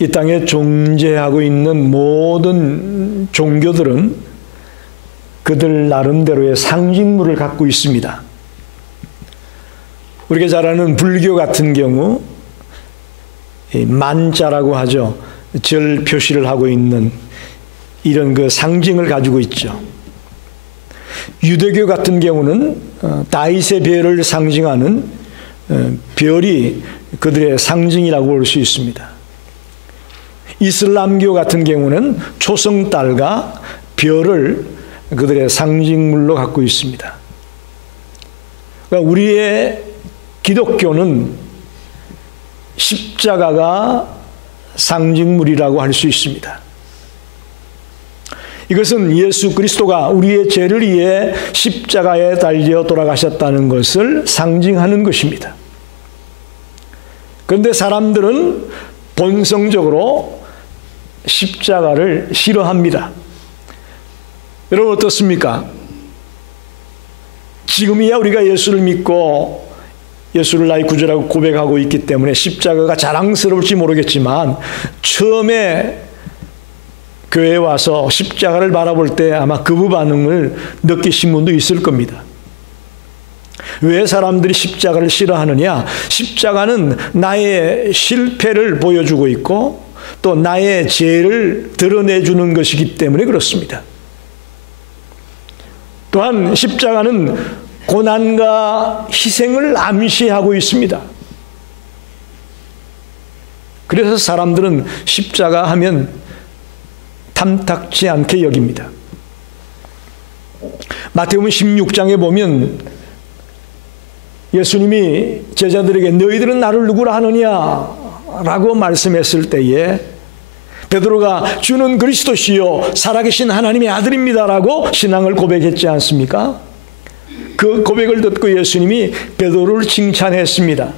이 땅에 존재하고 있는 모든 종교들은 그들 나름대로의 상징물을 갖고 있습니다. 우리가 잘 아는 불교 같은 경우 만자라고 하죠. 절 표시를 하고 있는 이런 그 상징을 가지고 있죠. 유대교 같은 경우는 다윗의 별을 상징하는 별이 그들의 상징이라고 볼 수 있습니다. 이슬람교 같은 경우는 초승달과 별을 그들의 상징물로 갖고 있습니다. 그러니까 우리의 기독교는 십자가가 상징물이라고 할 수 있습니다. 이것은 예수 그리스도가 우리의 죄를 위해 십자가에 달려 돌아가셨다는 것을 상징하는 것입니다. 그런데 사람들은 본성적으로 십자가를 싫어합니다. 여러분 어떻습니까? 지금이야 우리가 예수를 믿고 예수를 나의 구주라고 고백하고 있기 때문에 십자가가 자랑스러울지 모르겠지만 처음에 교회에 와서 십자가를 바라볼 때 아마 그 반응을 느끼신 분도 있을 겁니다. 왜 사람들이 십자가를 싫어하느냐? 십자가는 나의 실패를 보여주고 있고 또 나의 죄를 드러내주는 것이기 때문에 그렇습니다. 또한 십자가는 고난과 희생을 암시하고 있습니다. 그래서 사람들은 십자가 하면 탐탁지 않게 여깁니다. 마태복음 16장에 보면 예수님이 제자들에게 너희들은 나를 누구라 하느냐 라고 말씀했을 때에 베드로가 주는 그리스도시요 살아계신 하나님의 아들입니다 라고 신앙을 고백했지 않습니까? 그 고백을 듣고 예수님이 베드로를 칭찬했습니다.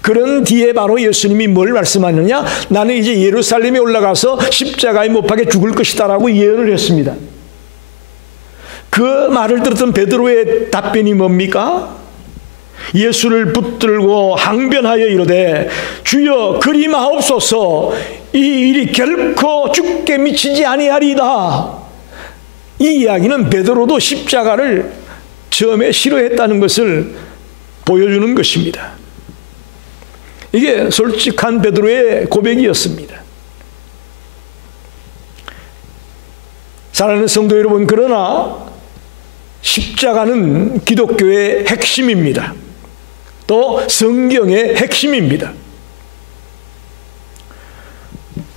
그런 뒤에 바로 예수님이 뭘 말씀하느냐? 나는 이제 예루살렘에 올라가서 십자가에 못 박혀 죽을 것이다 라고 예언을 했습니다. 그 말을 들었던 베드로의 답변이 뭡니까? 예수를 붙들고 항변하여 이르되 주여 그리 마옵소서 이 일이 결코 죽게 미치지 아니하리이다. 이 이야기는 베드로도 십자가를 처음에 싫어했다는 것을 보여주는 것입니다. 이게 솔직한 베드로의 고백이었습니다. 사랑하는 성도 여러분, 그러나 십자가는 기독교의 핵심입니다. 또 성경의 핵심입니다.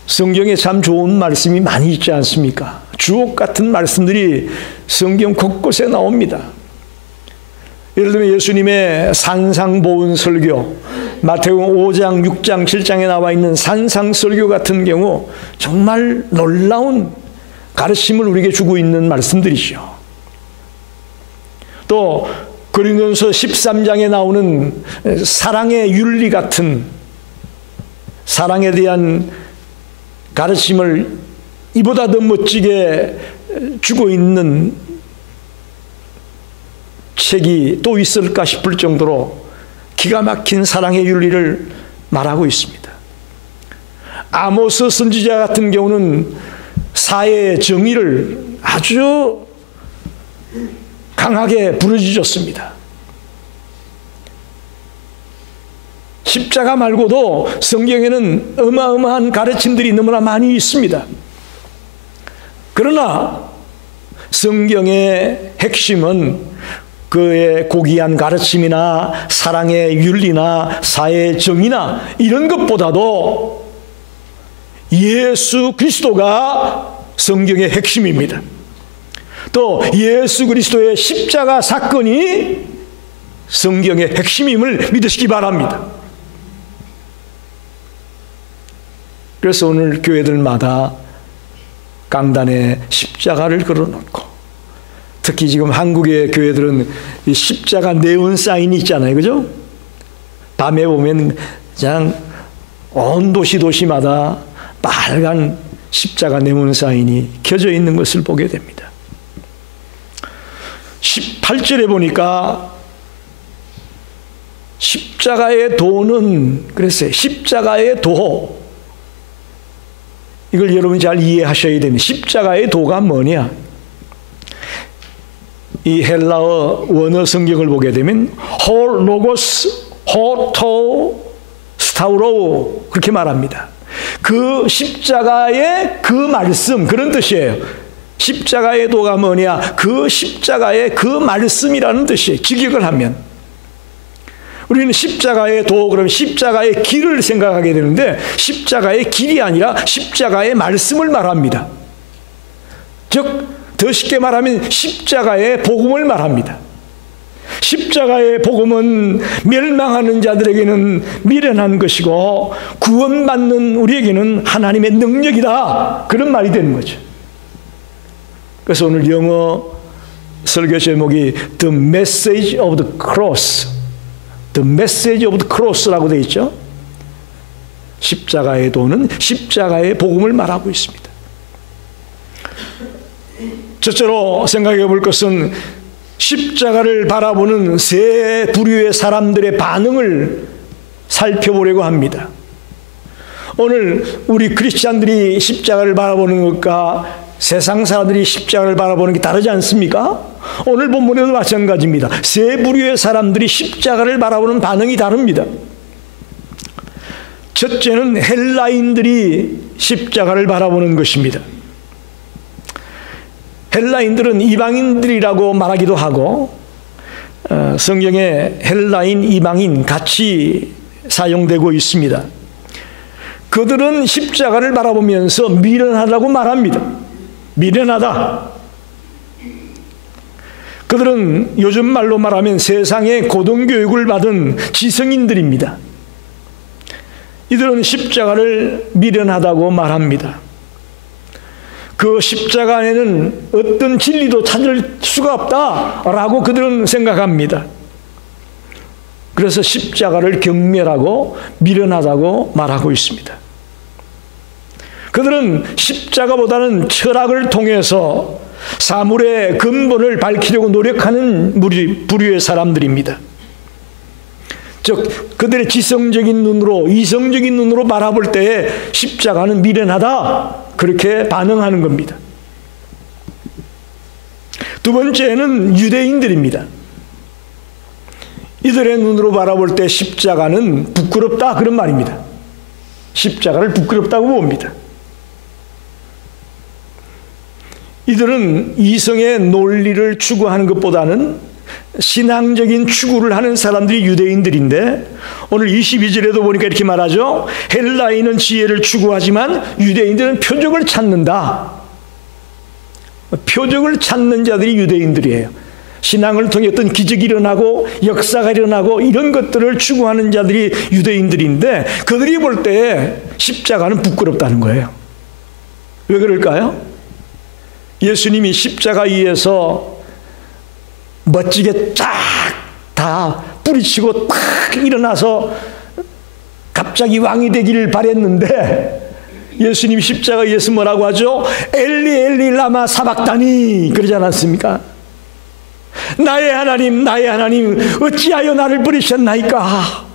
성경에 참 좋은 말씀이 많이 있지 않습니까? 주옥 같은 말씀들이 성경 곳곳에 나옵니다. 예를 들면 예수님의 산상보훈 설교, 마태복음 5장, 6장, 7장에 나와 있는 산상설교 같은 경우 정말 놀라운 가르침을 우리에게 주고 있는 말씀들이죠. 또 고린도전서 13장에 나오는 사랑의 윤리 같은 사랑에 대한 가르침을 이보다 더 멋지게 주고 있는 책이 또 있을까 싶을 정도로 기가 막힌 사랑의 윤리를 말하고 있습니다. 아모스 선지자 같은 경우는 사회의 정의를 아주 강하게 부르짖었습니다. 십자가 말고도 성경에는 어마어마한 가르침들이 너무나 많이 있습니다. 그러나 성경의 핵심은 그의 고귀한 가르침이나 사랑의 윤리나 사회의 정의나 이런 것보다도 예수 그리스도가 성경의 핵심입니다. 또 예수 그리스도의 십자가 사건이 성경의 핵심임을 믿으시기 바랍니다. 그래서 오늘 교회들마다 강단에 십자가를 걸어놓고 특히 지금 한국의 교회들은 이 십자가 네온 사인이 있잖아요. 그죠? 밤에 보면 그냥 온 도시마다 빨간 십자가 네온 사인이 켜져 있는 것을 보게 됩니다. 18절에 보니까 십자가의 도는 그랬어요. 십자가의 도. 이걸 여러분이 잘 이해하셔야 됩니다. 십자가의 도가 뭐냐? 이 헬라어 원어 성경을 보게 되면 홀 로고스 호토 스타우로 그렇게 말합니다. 그 십자가의 그 말씀, 그런 뜻이에요. 십자가의 도가 뭐냐? 그 십자가의 그 말씀이라는 뜻이에요. 직역을 하면. 우리는 십자가의 도, 그러면 십자가의 길을 생각하게 되는데 십자가의 길이 아니라 십자가의 말씀을 말합니다. 즉, 더 쉽게 말하면 십자가의 복음을 말합니다. 십자가의 복음은 멸망하는 자들에게는 미련한 것이고 구원받는 우리에게는 하나님의 능력이다. 그런 말이 되는 거죠. 그래서 오늘 영어 설교 제목이 The Message of the Cross, The Message of the Cross라고 되어 있죠. 십자가의 도는 십자가의 복음을 말하고 있습니다. 첫째로 생각해 볼 것은 십자가를 바라보는 세 부류의 사람들의 반응을 살펴보려고 합니다. 오늘 우리 크리스찬들이 십자가를 바라보는 것과 세상 사람들이 십자가를 바라보는 게 다르지 않습니까? 오늘 본문에도 마찬가지입니다. 세 부류의 사람들이 십자가를 바라보는 반응이 다릅니다. 첫째는 헬라인들이 십자가를 바라보는 것입니다. 헬라인들은 이방인들이라고 말하기도 하고 성경에 헬라인, 이방인 같이 사용되고 있습니다. 그들은 십자가를 바라보면서 미련하다고 말합니다. 미련하다. 그들은 요즘 말로 말하면 세상의 고등교육을 받은 지성인들입니다. 이들은 십자가를 미련하다고 말합니다. 그 십자가 안에는 어떤 진리도 찾을 수가 없다라고 그들은 생각합니다. 그래서 십자가를 경멸하고 미련하다고 말하고 있습니다. 그들은 십자가보다는 철학을 통해서 사물의 근본을 밝히려고 노력하는 부류의 사람들입니다. 즉 그들의 지성적인 눈으로, 이성적인 눈으로 바라볼 때에 십자가는 미련하다, 그렇게 반응하는 겁니다. 두 번째는 유대인들입니다. 이들의 눈으로 바라볼 때 십자가는 부끄럽다, 그런 말입니다. 십자가를 부끄럽다고 봅니다. 이들은 이성의 논리를 추구하는 것보다는 신앙적인 추구를 하는 사람들이 유대인들인데 오늘 22절에도 보니까 이렇게 말하죠. 헬라인은 지혜를 추구하지만 유대인들은 표적을 찾는다. 표적을 찾는 자들이 유대인들이에요. 신앙을 통해 어떤 기적이 일어나고 역사가 일어나고 이런 것들을 추구하는 자들이 유대인들인데 그들이 볼 때 십자가는 부끄럽다는 거예요. 왜 그럴까요? 예수님이 십자가 위에서 멋지게 쫙 다 뿌리치고 탁 일어나서 갑자기 왕이 되기를 바랬는데 예수님 십자가 위에서 뭐라고 하죠? 엘리 엘리 라마 사박다니 그러지 않았습니까? 나의 하나님 어찌하여 나를 버리셨나이까?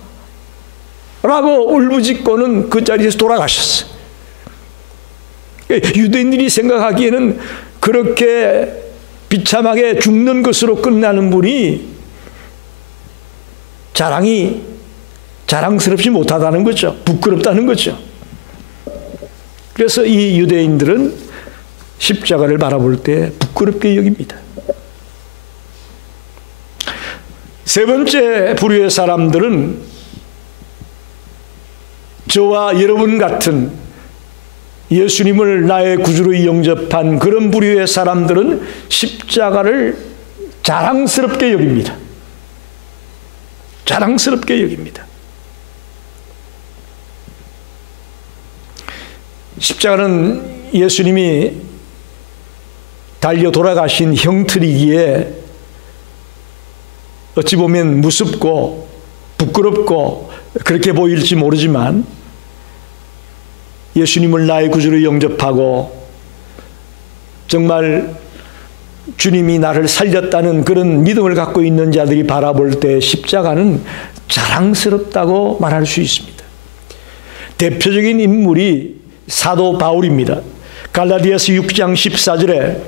라고 울부짖고는 그 자리에서 돌아가셨어요. 유대인들이 생각하기에는 그렇게 비참하게 죽는 것으로 끝나는 분이 자랑스럽지 못하다는 거죠. 부끄럽다는 거죠. 그래서 이 유대인들은 십자가를 바라볼 때 부끄럽게 여깁니다. 세 번째 부류의 사람들은 저와 여러분 같은 예수님을 나의 구주로 영접한 그런 부류의 사람들은 십자가를 자랑스럽게 여깁니다. 자랑스럽게 여깁니다. 십자가는 예수님이 달려 돌아가신 형틀이기에 어찌 보면 무섭고 부끄럽고 그렇게 보일지 모르지만 예수님을 나의 구주로 영접하고 정말 주님이 나를 살렸다는 그런 믿음을 갖고 있는 자들이 바라볼 때 십자가는 자랑스럽다고 말할 수 있습니다. 대표적인 인물이 사도 바울입니다. 갈라디아서 6장 14절에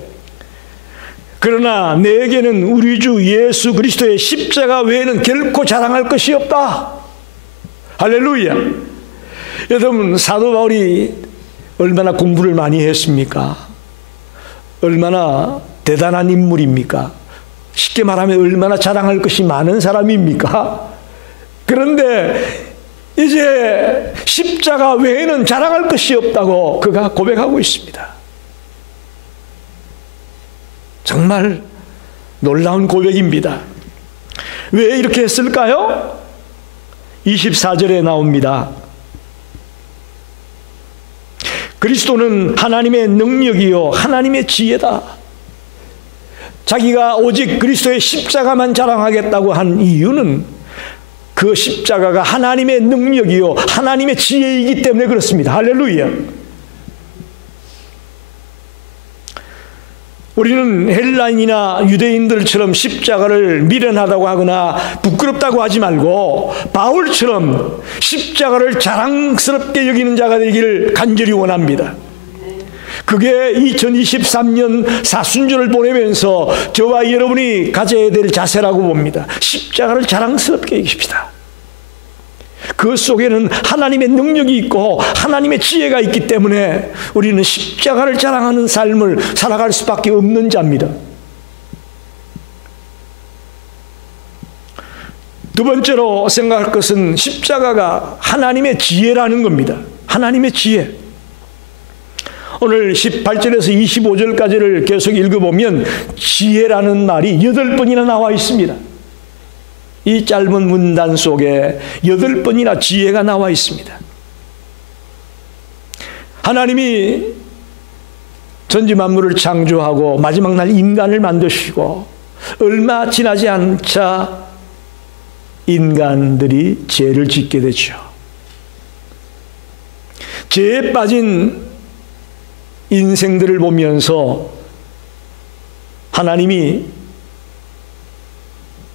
그러나 내게는 우리 주 예수 그리스도의 십자가 외에는 결코 자랑할 것이 없다. 할렐루야. 여러분, 사도 바울이 얼마나 공부를 많이 했습니까? 얼마나 대단한 인물입니까? 쉽게 말하면 얼마나 자랑할 것이 많은 사람입니까? 그런데 이제 십자가 외에는 자랑할 것이 없다고 그가 고백하고 있습니다. 정말 놀라운 고백입니다. 왜 이렇게 했을까요? 24절에 나옵니다. 그리스도는 하나님의 능력이요 하나님의 지혜다. 자기가 오직 그리스도의 십자가만 자랑하겠다고 한 이유는 그 십자가가 하나님의 능력이요 하나님의 지혜이기 때문에 그렇습니다. 할렐루야. 우리는 헬라인이나 유대인들처럼 십자가를 미련하다고 하거나 부끄럽다고 하지 말고 바울처럼 십자가를 자랑스럽게 여기는 자가 되기를 간절히 원합니다. 그게 2023년 사순절을 보내면서 저와 여러분이 가져야 될 자세라고 봅니다. 십자가를 자랑스럽게 여깁시다. 그 속에는 하나님의 능력이 있고 하나님의 지혜가 있기 때문에 우리는 십자가를 자랑하는 삶을 살아갈 수밖에 없는 자입니다. 두 번째로 생각할 것은 십자가가 하나님의 지혜라는 겁니다. 하나님의 지혜. 오늘 18절에서 25절까지를 계속 읽어보면 지혜라는 말이 8번이나 나와 있습니다. 이 짧은 문단 속에 8번이나 지혜가 나와 있습니다. 하나님이 전지 만물을 창조하고 마지막 날 인간을 만드시고 얼마 지나지 않자 인간들이 죄를 짓게 되죠. 죄에 빠진 인생들을 보면서 하나님이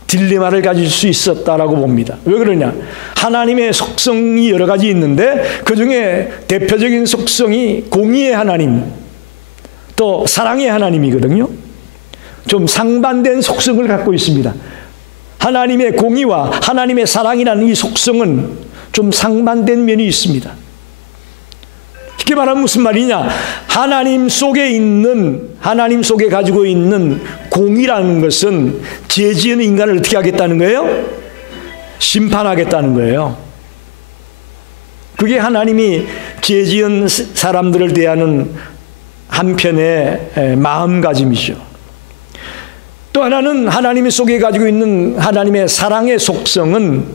딜레마를 가질 수 있었다라고 봅니다. 왜 그러냐? 하나님의 속성이 여러 가지 있는데 그 중에 대표적인 속성이 공의의 하나님, 또 사랑의 하나님이거든요. 좀 상반된 속성을 갖고 있습니다. 하나님의 공의와 하나님의 사랑이라는 이 속성은 좀 상반된 면이 있습니다. 쉽게 말하면 무슨 말이냐? 하나님 속에 가지고 있는 공의라는 것은 죄 지은 인간을 어떻게 하겠다는 거예요? 심판하겠다는 거예요. 그게 하나님이 죄 지은 사람들을 대하는 한편의 마음가짐이죠. 또 하나는 하나님 속에 가지고 있는 하나님의 사랑의 속성은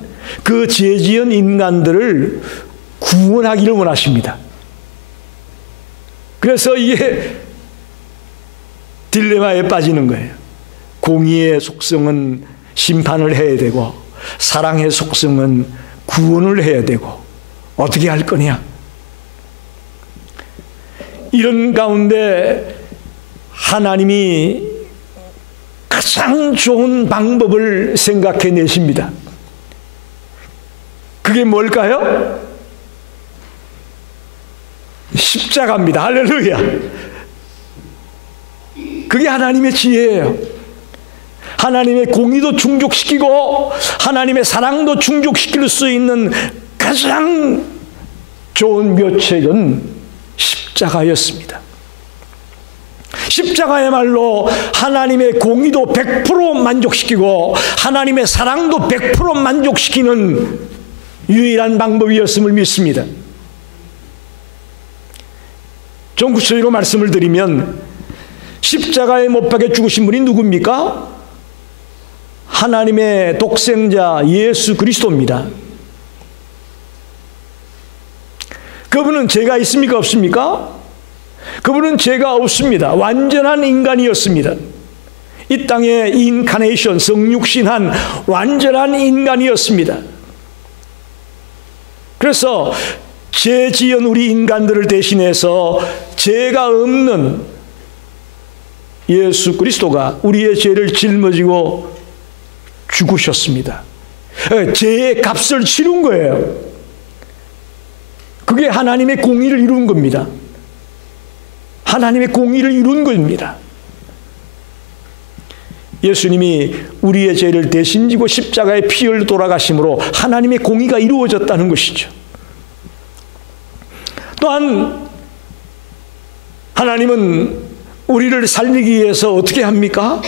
그 죄 지은 인간들을 구원하기를 원하십니다. 그래서 이게 딜레마에 빠지는 거예요. 공의의 속성은 심판을 해야 되고 사랑의 속성은 구원을 해야 되고 어떻게 할 거냐? 이런 가운데 하나님이 가장 좋은 방법을 생각해 내십니다. 그게 뭘까요? 십자가입니다. 할렐루야. 그게 하나님의 지혜예요. 하나님의 공의도 충족시키고 하나님의 사랑도 충족시킬 수 있는 가장 좋은 묘책은 십자가였습니다. 십자가야말로 하나님의 공의도 100% 만족시키고 하나님의 사랑도 100% 만족시키는 유일한 방법이었음을 믿습니다. 좀 구체적으로 말씀을 드리면 십자가에 못 박혀 죽으신 분이 누굽니까? 하나님의 독생자 예수 그리스도입니다. 그분은 죄가 있습니까? 없습니까? 그분은 죄가 없습니다. 완전한 인간이었습니다. 이 땅에 인카네이션, 성육신한 완전한 인간이었습니다. 그래서 죄 지은 우리 인간들을 대신해서 죄가 없는 예수 그리스도가 우리의 죄를 짊어지고 죽으셨습니다. 죄의 값을 치른 거예요. 그 그게 하나님의 공의를 이룬 겁니다. 하나님의 공의를 이룬 겁니다. 예수님이 우리의 죄를 대신 지고 십자가에 피 흘려 돌아가심으로 하나님의 공의가 이루어졌다는 것이죠. 또한 하나님은 우리를 살리기 위해서 어떻게 합니까?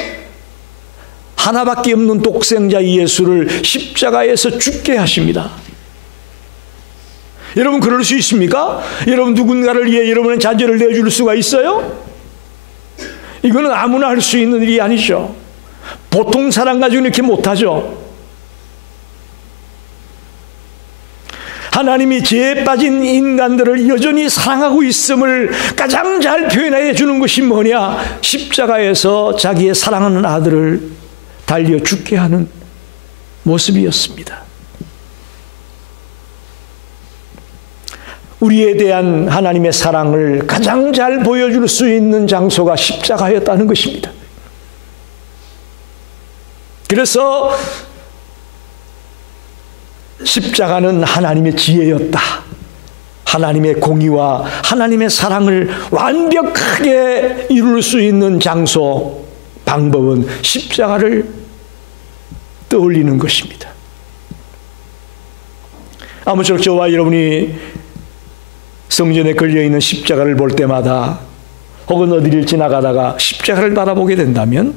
하나밖에 없는 독생자 예수를 십자가에서 죽게 하십니다. 여러분 그럴 수 있습니까? 여러분 누군가를 위해 여러분의 자녀를 내줄 수가 있어요? 이거는 아무나 할 수 있는 일이 아니죠. 보통 사람 가지고는 이렇게 못하죠. 하나님이 죄에 빠진 인간들을 여전히 사랑하고 있음을 가장 잘 표현해 주는 것이 뭐냐? 십자가에서 자기의 사랑하는 아들을 달려 죽게 하는 모습이었습니다. 우리에 대한 하나님의 사랑을 가장 잘 보여줄 수 있는 장소가 십자가였다는 것입니다. 그래서 십자가는 하나님의 지혜였다. 하나님의 공의와 하나님의 사랑을 완벽하게 이룰 수 있는 장소, 방법은 십자가를 떠올리는 것입니다. 아무쪼록 저와 여러분이 성전에 걸려있는 십자가를 볼 때마다 혹은 어디를 지나가다가 십자가를 바라보게 된다면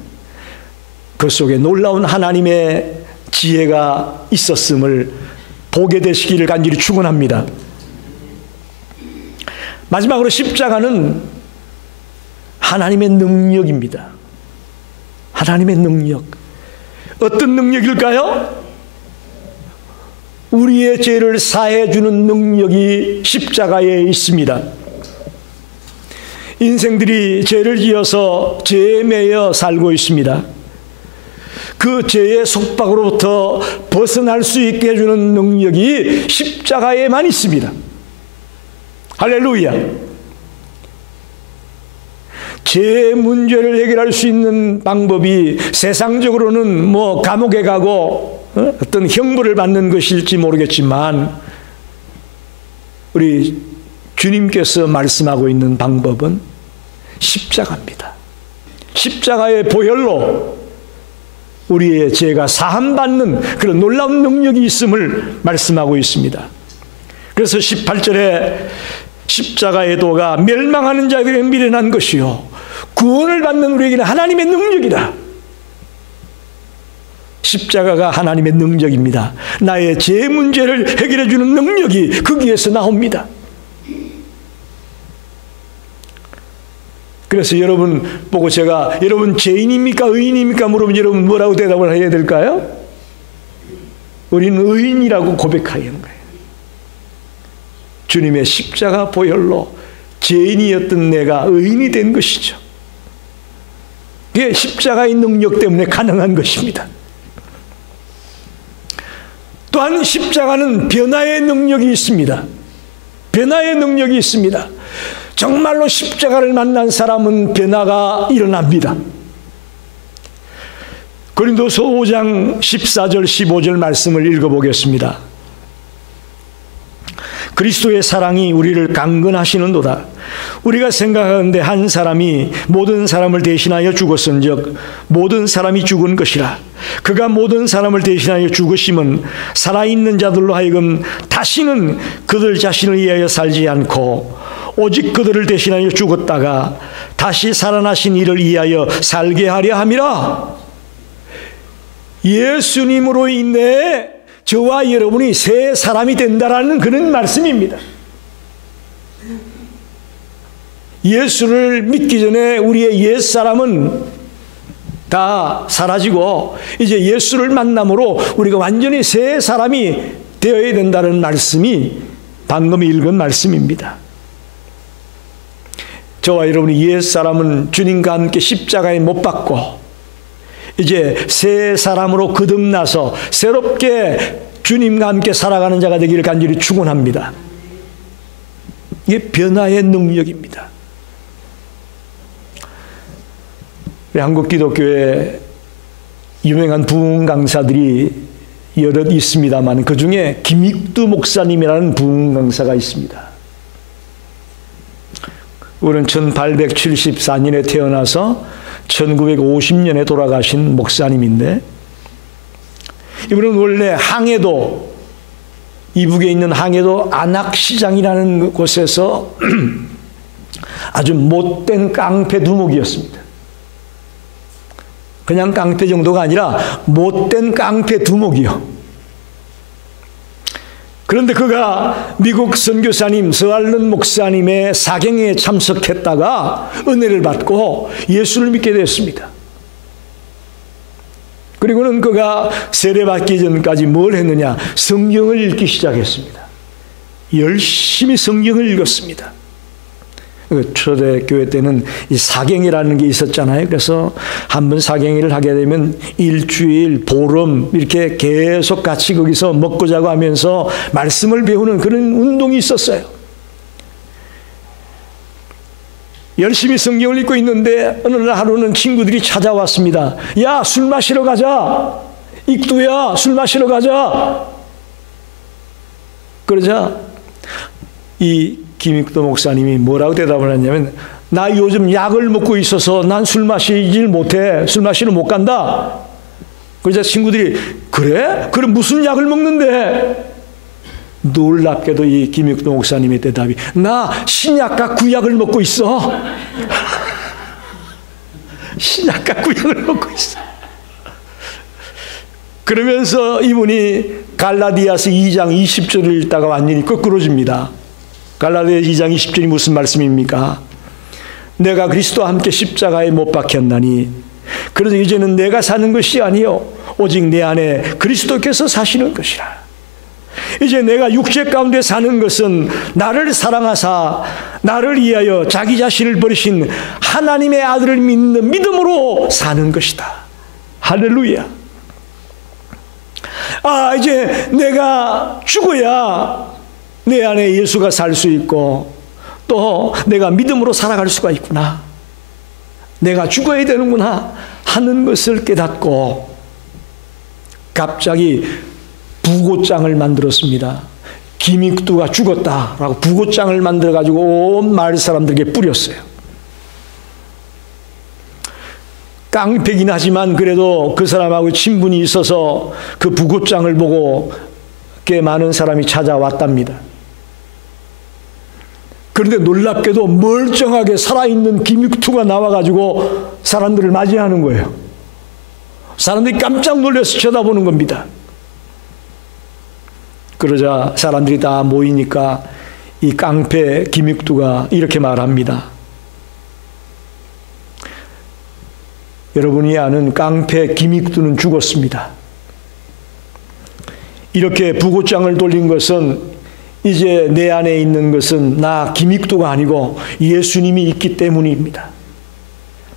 그 속에 놀라운 하나님의 지혜가 있었음을 보게 되시기를 간절히 축원합니다. 마지막으로 십자가는 하나님의 능력입니다. 하나님의 능력. 어떤 능력일까요? 우리의 죄를 사해 주는 능력이 십자가에 있습니다. 인생들이 죄를 지어서 죄에 매여 살고 있습니다. 그 죄의 속박으로부터 벗어날 수 있게 해주는 능력이 십자가에만 있습니다. 할렐루야. 죄의 문제를 해결할 수 있는 방법이 세상적으로는 뭐 감옥에 가고 어떤 형벌을 받는 것일지 모르겠지만 우리 주님께서 말씀하고 있는 방법은 십자가입니다. 십자가의 보혈로 우리의 죄가 사함받는 그런 놀라운 능력이 있음을 말씀하고 있습니다. 그래서 18절에 십자가의 도가 멸망하는 자들에게 미련한 것이요 구원을 받는 우리에게는 하나님의 능력이다. 십자가가 하나님의 능력입니다. 나의 죄 문제를 해결해 주는 능력이 거기에서 나옵니다. 그래서 여러분 보고 제가 여러분 죄인입니까 의인입니까 물으면 여러분 뭐라고 대답을 해야 될까요? 우리는 의인이라고 고백해야 하는 거예요. 주님의 십자가 보혈로 죄인이었던 내가 의인이 된 것이죠. 그게 십자가의 능력 때문에 가능한 것입니다. 또한 십자가는 변화의 능력이 있습니다. 변화의 능력이 있습니다. 정말로 십자가를 만난 사람은 변화가 일어납니다. 고린도서 5장 14절 15절 말씀을 읽어보겠습니다. 그리스도의 사랑이 우리를 강건하시는도다. 우리가 생각하는데 한 사람이 모든 사람을 대신하여 죽었은즉 모든 사람이 죽은 것이라. 그가 모든 사람을 대신하여 죽으심은 살아있는 자들로 하여금 다시는 그들 자신을 위하여 살지 않고 오직 그들을 대신하여 죽었다가 다시 살아나신 이를 위하여 살게 하려 함이라. 예수님으로 인해 저와 여러분이 새 사람이 된다라는 그런 말씀입니다. 예수를 믿기 전에 우리의 옛사람은 다 사라지고 이제 예수를 만남으로 우리가 완전히 새 사람이 되어야 된다는 말씀이 방금 읽은 말씀입니다. 저와 여러분이 옛사람은 주님과 함께 십자가에 못 박고 이제 새 사람으로 거듭나서 새롭게 주님과 함께 살아가는 자가 되기를 간절히 축원합니다. 이게 변화의 능력입니다. 우리 한국 기독교에 유명한 부흥 강사들이 여럿 있습니다만 그 중에 김익두 목사님이라는 부흥 강사가 있습니다. 우리는 1874년에 태어나서 1950년에 돌아가신 목사님인데, 이분은 원래 항해도, 이북에 있는 항해도 안악시장이라는 곳에서 아주 못된 깡패 두목이었습니다. 그냥 깡패 정도가 아니라 못된 깡패 두목이요. 그런데 그가 미국 선교사님 서알런 목사님의 사경에 참석했다가 은혜를 받고 예수를 믿게 됐습니다. 그리고는 그가 세례받기 전까지 뭘 했느냐? 성경을 읽기 시작했습니다. 열심히 성경을 읽었습니다. 초대교회 때는 이 사경이라는 게 있었잖아요. 그래서 한번 사경회를 하게 되면 일주일, 보름 이렇게 계속 같이 거기서 먹고 자고 하면서 말씀을 배우는 그런 운동이 있었어요. 열심히 성경을 읽고 있는데 어느 날 하루는 친구들이 찾아왔습니다. 야, 술 마시러 가자. 익두야, 술 마시러 가자. 그러자 이 김익도 목사님이 뭐라고 대답을 했냐면, 나 요즘 약을 먹고 있어서 난 술 마시질 못해. 술 마시러 못 간다. 그러자 친구들이, 그래? 그럼 무슨 약을 먹는데? 놀랍게도 이 김익도 목사님의 대답이, 나 신약과 구약을 먹고 있어. 신약과 구약을 먹고 있어. 그러면서 이분이 갈라디아서 2장 20절을 읽다가 완전히 거꾸로집니다. 갈라디아 2장 20절이 무슨 말씀입니까? 내가 그리스도와 함께 십자가에 못 박혔나니 그래서 이제는 내가 사는 것이 아니요 오직 내 안에 그리스도께서 사시는 것이라. 이제 내가 육체 가운데 사는 것은 나를 사랑하사 나를 위하여 자기 자신을 버리신 하나님의 아들을 믿는 믿음으로 사는 것이다. 할렐루야. 이제 내가 죽어야 내 안에 예수가 살 수 있고 또 내가 믿음으로 살아갈 수가 있구나. 내가 죽어야 되는구나 하는 것을 깨닫고 갑자기 부고장을 만들었습니다. 김익두가 죽었다라고 부고장을 만들어가지고 온 마을 사람들에게 뿌렸어요. 깡패긴 하지만 그래도 그 사람하고 친분이 있어서 그 부고장을 보고 꽤 많은 사람이 찾아왔답니다. 그런데 놀랍게도 멀쩡하게 살아있는 김익투가 나와가지고 사람들을 맞이하는 거예요. 사람들이 깜짝 놀라서 쳐다보는 겁니다. 그러자 사람들이 다 모이니까 이 깡패 김익두가 이렇게 말합니다. 여러분이 아는 깡패 김익두는 죽었습니다. 이렇게 부고장을 돌린 것은 이제 내 안에 있는 것은 나 김익두가 아니고 예수님이 있기 때문입니다.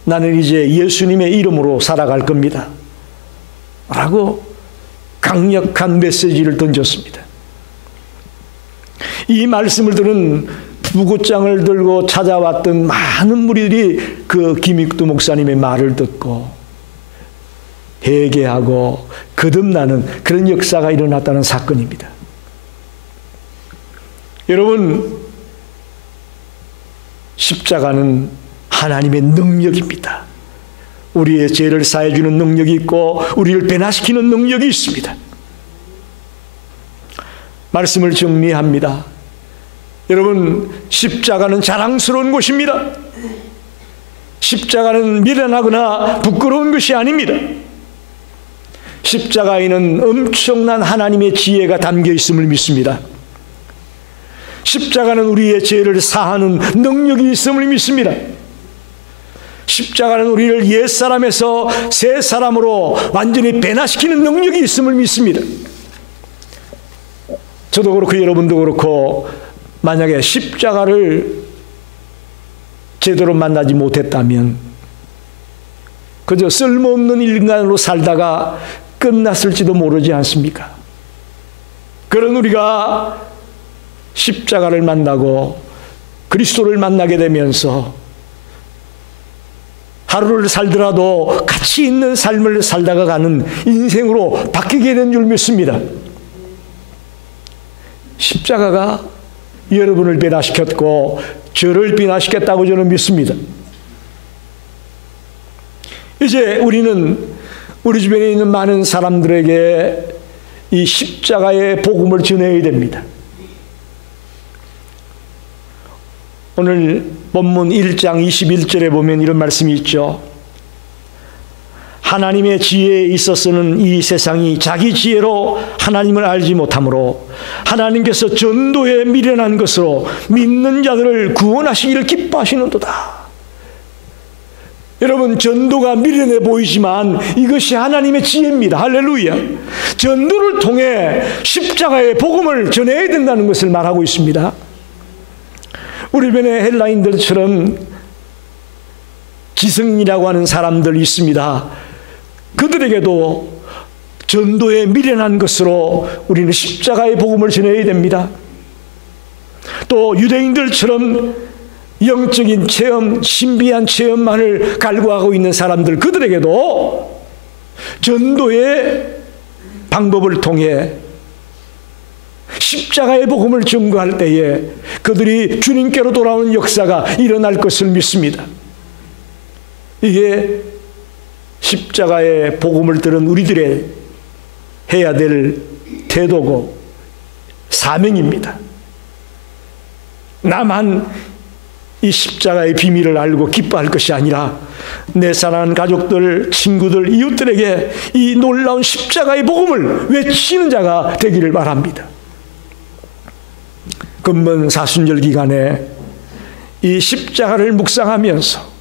나는 이제 예수님의 이름으로 살아갈 겁니다. 라고 강력한 메시지를 던졌습니다. 이 말씀을 들은 부고장을 들고 찾아왔던 많은 무리들이 그 김익두 목사님의 말을 듣고 회개하고 거듭나는 그런 역사가 일어났다는 사건입니다. 여러분, 십자가는 하나님의 능력입니다. 우리의 죄를 사해주는 능력이 있고 우리를 변화시키는 능력이 있습니다. 말씀을 정리합니다. 여러분, 십자가는 자랑스러운 것입니다. 십자가는 미련하거나 부끄러운 것이 아닙니다. 십자가에는 엄청난 하나님의 지혜가 담겨 있음을 믿습니다. 십자가는 우리의 죄를 사하는 능력이 있음을 믿습니다. 십자가는 우리를 옛사람에서 새사람으로 완전히 변화시키는 능력이 있음을 믿습니다. 저도 그렇고 여러분도 그렇고 만약에 십자가를 제대로 만나지 못했다면 그저 쓸모없는 인간으로 살다가 끝났을지도 모르지 않습니까? 그런 우리가 십자가를 만나고 그리스도를 만나게 되면서 하루를 살더라도 가치 있는 삶을 살다가 가는 인생으로 바뀌게 된 줄 믿습니다. 십자가가 여러분을 변화시켰고 저를 변화시켰다고 저는 믿습니다. 이제 우리는 우리 주변에 있는 많은 사람들에게 이 십자가의 복음을 전해야 됩니다. 오늘 본문 1장 21절에 보면 이런 말씀이 있죠. 하나님의 지혜에 있어서는 이 세상이 자기 지혜로 하나님을 알지 못하므로 하나님께서 전도에 미련한 것으로 믿는 자들을 구원하시기를 기뻐하시는도다. 여러분, 전도가 미련해 보이지만 이것이 하나님의 지혜입니다. 할렐루야. 전도를 통해 십자가의 복음을 전해야 된다는 것을 말하고 있습니다. 우리 주변에 헬라인들처럼 기성이라고 하는 사람들 있습니다. 그들에게도 전도에 미련한 것으로 우리는 십자가의 복음을 전해야 됩니다. 또 유대인들처럼 영적인 체험, 신비한 체험만을 갈구하고 있는 사람들, 그들에게도 전도의 방법을 통해 십자가의 복음을 전거할 때에 그들이 주님께로 돌아오는 역사가 일어날 것을 믿습니다. 이게 십자가의 복음을 들은 우리들의 해야 될 태도고 사명입니다. 나만 이 십자가의 비밀을 알고 기뻐할 것이 아니라 내 사랑하는 가족들, 친구들, 이웃들에게 이 놀라운 십자가의 복음을 외치는 자가 되기를 바랍니다. 근본 사순절 기간에 이 십자가를 묵상하면서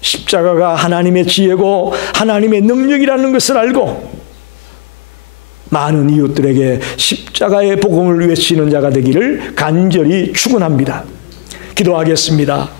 십자가가 하나님의 지혜고 하나님의 능력이라는 것을 알고 많은 이웃들에게 십자가의 복음을 외치는 자가 되기를 간절히 축원합니다. 기도하겠습니다.